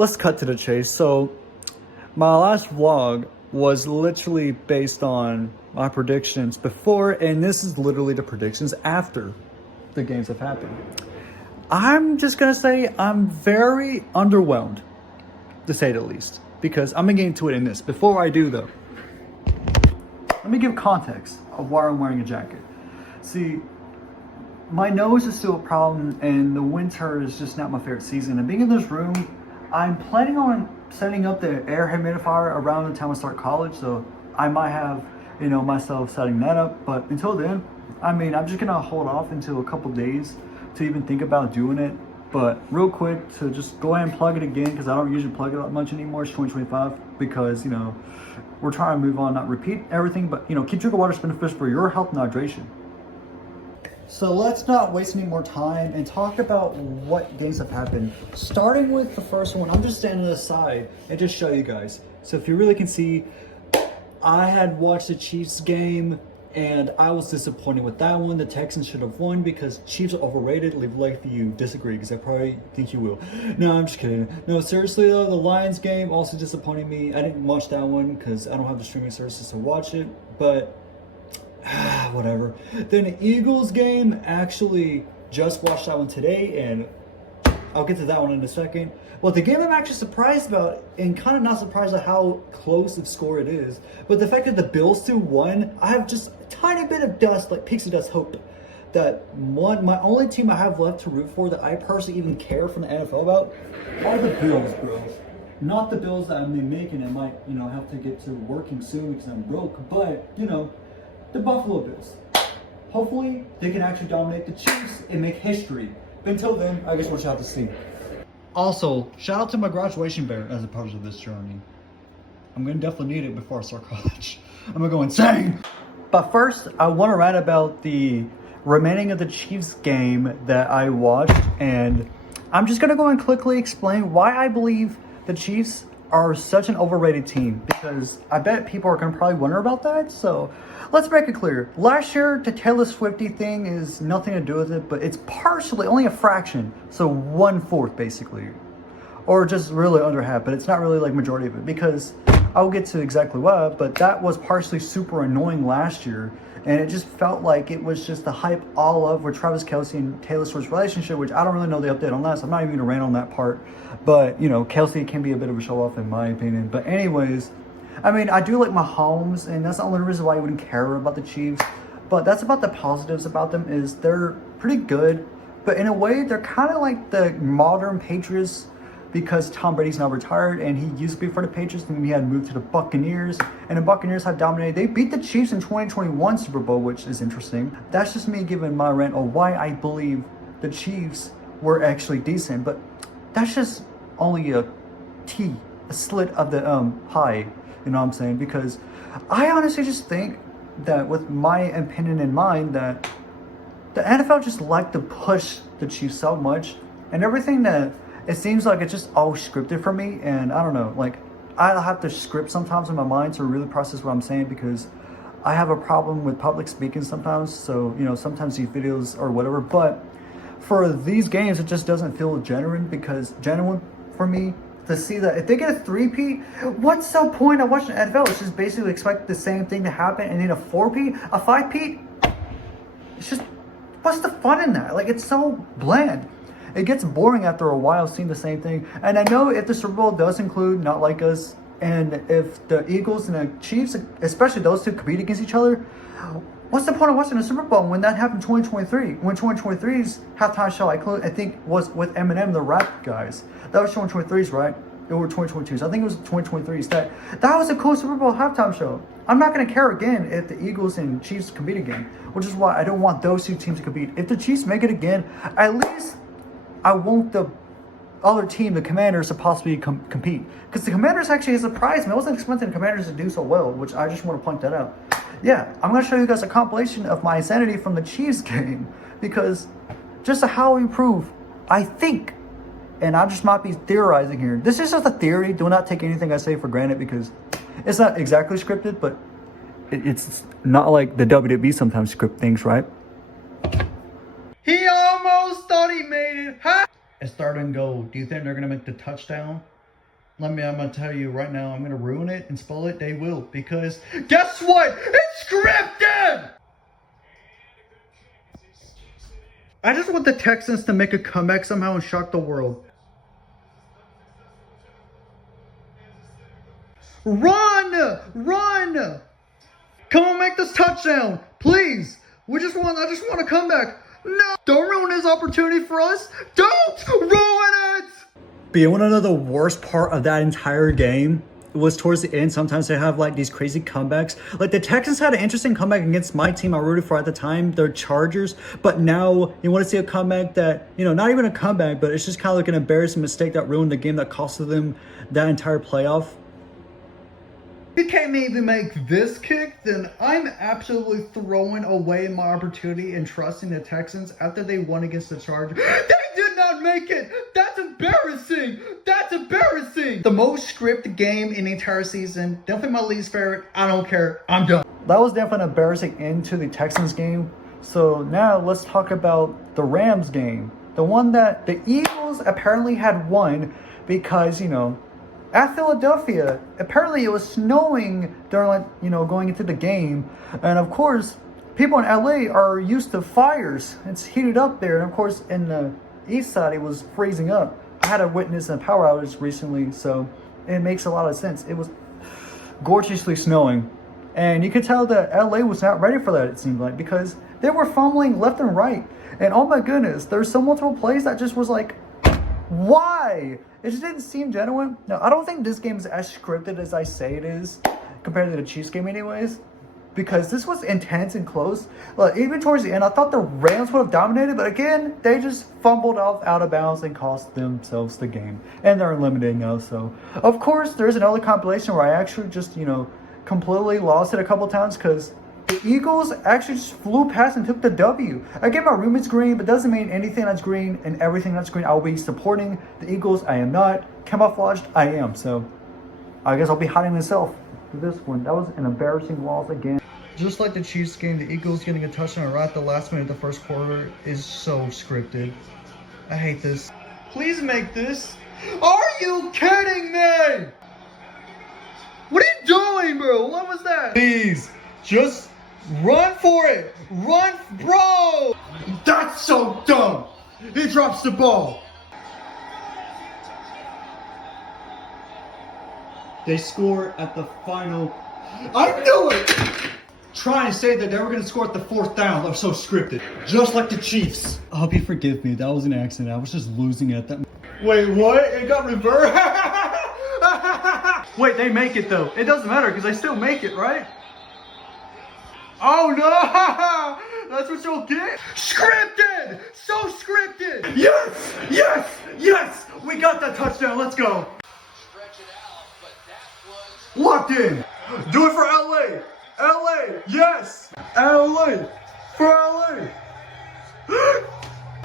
let's cut to the chase. So my last vlog was literally based on my predictions before, and this is literally the predictions after the games have happened. I'm just gonna say I'm very underwhelmed, to say the least, because I'm gonna get into it in this. Before I do though, let me give context of why I'm wearing a jacket. See, my nose is still a problem, and the winter is just not my favorite season. And being in this room, I'm planning on setting up the air humidifier around the time I start college, so I might have, myself setting that up. But until then, I'm just gonna hold off until a couple days to even think about doing it. But real quick, to just go ahead and plug it again, because I don't usually plug it that much anymore. It's 2025, because we're trying to move on, not repeat everything, but keep drinking water, spin fish for your health and hydration. So let's not waste any more time and talk about what games have happened. Starting with the first one, I'm just standing to the side and just show you guys. So if you really can see, I had watched the Chiefs game and I was disappointed with that one. The Texans should have won because Chiefs are overrated. Leave a like if you disagree, because I probably think you will. No, I'm just kidding. No, seriously though, the Lions game also disappointed me. I didn't watch that one because I don't have the streaming services to watch it, but whatever. Then the Eagles game, actually just watched that one today, and I'll get to that one in a second. Well, the game I'm actually surprised about, and kind of not surprised at how close of score it is, but the fact that the Bills still won, I have just a tiny bit of dust, like pixie dust hope, that my only team I have left to root for that I personally even care from the NFL about are the Bills, bro. Not the Bills that I'm making and might, have to get to working soon because I'm broke, but, the Buffalo Bills. Hopefully, they can actually dominate the Chiefs and make history. But until then, I guess we'll have to see. Also, shout out to my graduation bear as a part of this journey. I'm gonna definitely need it before I start college. I'm gonna go insane. But first, I want to rant about the remaining of the Chiefs game that I watched, and I'm just gonna go and quickly explain why I believe the Chiefs are such an overrated team, because I bet people are gonna probably wonder about that. So let's make it clear. Last year, the Taylor Swifty thing is nothing to do with it, but it's partially, only a fraction, so 1/4 basically, or just really under half, but it's not really like majority of it, because I'll get to exactly what, but that was partially super annoying last year, and it just felt like it was just the hype all of with Travis Kelce and Taylor Swift's relationship, which I don't really know the update on that, so I'm not even gonna rant on that part. But Kelce can be a bit of a show off in my opinion. But anyways, I do like Mahomes, and that's the only reason why I wouldn't care about the Chiefs. But that's about the positives about them, is they're pretty good, but in a way they're kind of like the modern Patriots, because Tom Brady's now retired, and he used to be for the Patriots, and he had moved to the Buccaneers, and the Buccaneers have dominated. They beat the Chiefs in 2021 Super Bowl, which is interesting. That's just me giving my rant on why I believe the Chiefs were actually decent, but that's just only a slit of the pie, you know what I'm saying? Because I honestly just think that, with my opinion in mind, that the NFL just like to push the Chiefs so much, and everything that it seems like it's just all scripted for me. And I don't know, like I have to script sometimes in my mind to really process what I'm saying, because I have a problem with public speaking sometimes. So sometimes these videos or whatever, but for these games it just doesn't feel genuine for me to see that if they get a 3-peat, what's the point of watching NFL? It's just basically expect the same thing to happen, and then a 4-peat, a 5-peat. It's just, what's the fun in that? Like, it's so bland. It gets boring after a while seeing the same thing. And I know if the Super Bowl does include Not Like Us, and if the Eagles and the Chiefs, especially those two, compete against each other, what's the point of watching the Super Bowl when that happened in 2023? When 2023's halftime show, I think, was with Eminem, the rap guys. That was 2023's, right? It was 2022's. I think it was 2023's. That was a cool Super Bowl halftime show. I'm not going to care again if the Eagles and Chiefs compete again, which is why I don't want those two teams to compete. If the Chiefs make it again, at least I want the other team, the Commanders, to possibly compete. Because the Commanders actually surprised me. I wasn't expecting the Commanders to do so well, which I just want to point that out. Yeah, I'm going to show you guys a compilation of my insanity from the Chiefs game, because just how we improve, I think, and I just might be theorizing here. This is just a theory. Do not take anything I say for granted, because it's not exactly scripted, but it's not like the WWE sometimes script things, right? He almost thought he made it. It's third and goal. Do you think they're going to make the touchdown? I'm gonna tell you right now, I'm gonna ruin it and spoil it. They will, because guess what? It's scripted! I just want the Texans to make a comeback somehow and shock the world. Run! Run! Come on, make this touchdown, please. I just want a comeback. No, don't ruin this opportunity for us. Don't ruin it. But you want to know the worst part of that entire game? It was towards the end. Sometimes they have like these crazy comebacks. Like the Texans had an interesting comeback against my team I rooted for at the time, the Chargers. But now you want to see a comeback that, not even a comeback, but it's just kind of like an embarrassing mistake that ruined the game that costed them that entire playoff. If you can't even make this kick, then I'm absolutely throwing away my opportunity and trusting the Texans after they won against the Chargers. They did not make it! That's embarrassing! That's embarrassing! The most scripted game in the entire season. Definitely my least favorite. I don't care. I'm done. That was definitely an embarrassing end to the Texans game. So now let's talk about the Rams game. The one that the Eagles apparently had won because, at Philadelphia, apparently it was snowing during, going into the game. And of course, people in LA are used to fires. It's heated up there. And of course, in the east side, it was freezing up. I had a witness a power outage recently, so it makes a lot of sense. It was gorgeously snowing. And you could tell that LA was not ready for that, it seemed like, because they were fumbling left and right. And oh my goodness, there's so multiple plays that just was like, why? It just didn't seem genuine. Now, I don't think this game is as scripted as I say it is compared to the Chiefs game anyways, because this was intense and close. Like, even towards the end, I thought the Rams would have dominated, but again, they just fumbled off out of bounds and cost themselves the game. And they're eliminated now, so. Of course, there's another compilation where I actually just, completely lost it a couple times because the Eagles actually just flew past and took the W. I get my roommate's green, but doesn't mean anything that's green and everything that's green I'll be supporting. The Eagles, I am not. Camouflaged, I am. So I guess I'll be hiding myself with this one. That was an embarrassing loss again. Just like the Chiefs game, the Eagles getting a touchdown right at the last minute of the first quarter is so scripted. I hate this. Please make this. Are you kidding me? What are you doing, bro? What was that? Please, just run for it! Run, bro! That's so dumb! He drops the ball. They score at the final. I knew it! Try and say that they were going to score at the fourth down. That was so scripted. Just like the Chiefs. I hope you forgive me. That was an accident. I was just losing at that. Wait, what? It got reversed? Wait, they make it though. It doesn't matter because they still make it, right? Oh no! That's what you'll get? Scripted! So scripted! Yes! Yes! Yes! We got that touchdown. Let's go. Locked in. Do it for LA. LA. Yes. LA. For LA.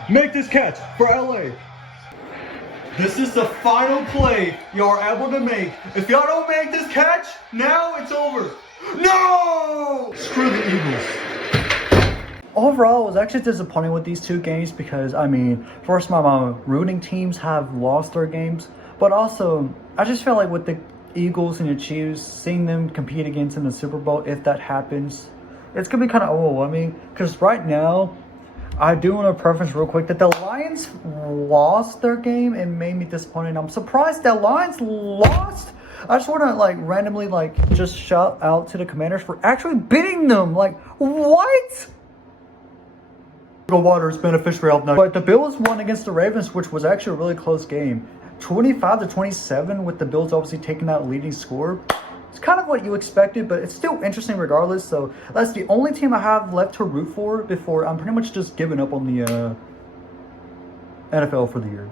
Make this catch for LA. This is the final play y'all are able to make. If y'all don't make this catch, now it's over. No! Screw the Eagles. Overall, I was actually disappointed with these two games because, first my rooting teams have lost their games, but also, I just felt like with the Eagles and the Chiefs, seeing them compete against in the Super Bowl, if that happens, it's going to be kind of overwhelming because right now, I do want to preface real quick that the Lions lost their game and made me disappointed. I'm surprised the Lions lost. I just want to randomly just shout out to the Commanders for actually beating them. What? The water is beneficial health now. But the Bills won against the Ravens, which was actually a really close game. 25-27 with the Bills obviously taking that leading score. It's kind of what you expected, but it's still interesting regardless. So that's the only team I have left to root for before I'm pretty much just giving up on the NFL for the year.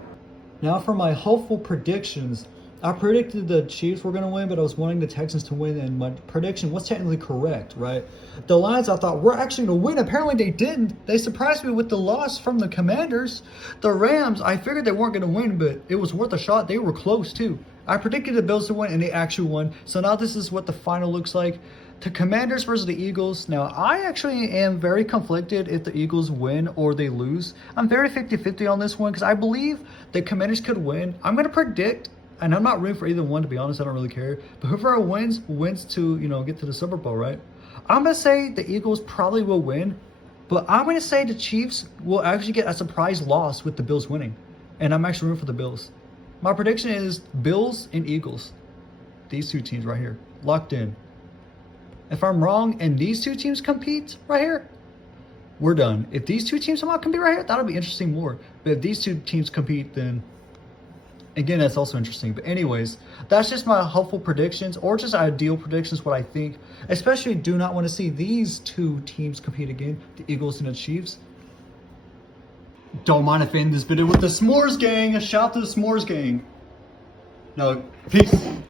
Now for my hopeful predictions. I predicted the Chiefs were going to win, but I was wanting the Texans to win, and my prediction was technically correct, right? The Lions, I thought, were actually going to win. Apparently they didn't. They surprised me with the loss from the Commanders. The Rams, I figured they weren't going to win, but it was worth a shot. They were close, too. I predicted the Bills to win, and they actually won. So now this is what the final looks like. The Commanders versus the Eagles. Now, I actually am very conflicted if the Eagles win or they lose. I'm very 50-50 on this one because I believe the Commanders could win. I'm going to predict And I'm not rooting for either one, to be honest. I don't really care. But whoever wins to, get to the Super Bowl, right? I'm going to say the Eagles probably will win. But I'm going to say the Chiefs will actually get a surprise loss with the Bills winning. And I'm actually rooting for the Bills. My prediction is Bills and Eagles. These two teams right here. Locked in. If I'm wrong and these two teams compete right here, we're done. If these two teams somehow compete right here, that'll be interesting more. But if these two teams compete, then again, that's also interesting. But anyways, that's just my hopeful predictions or just ideal predictions, what I think. Especially do not want to see these two teams compete again, the Eagles and the Chiefs. Don't mind if I end this video with the S'mores Gang. A shout out to the S'mores Gang. No, peace.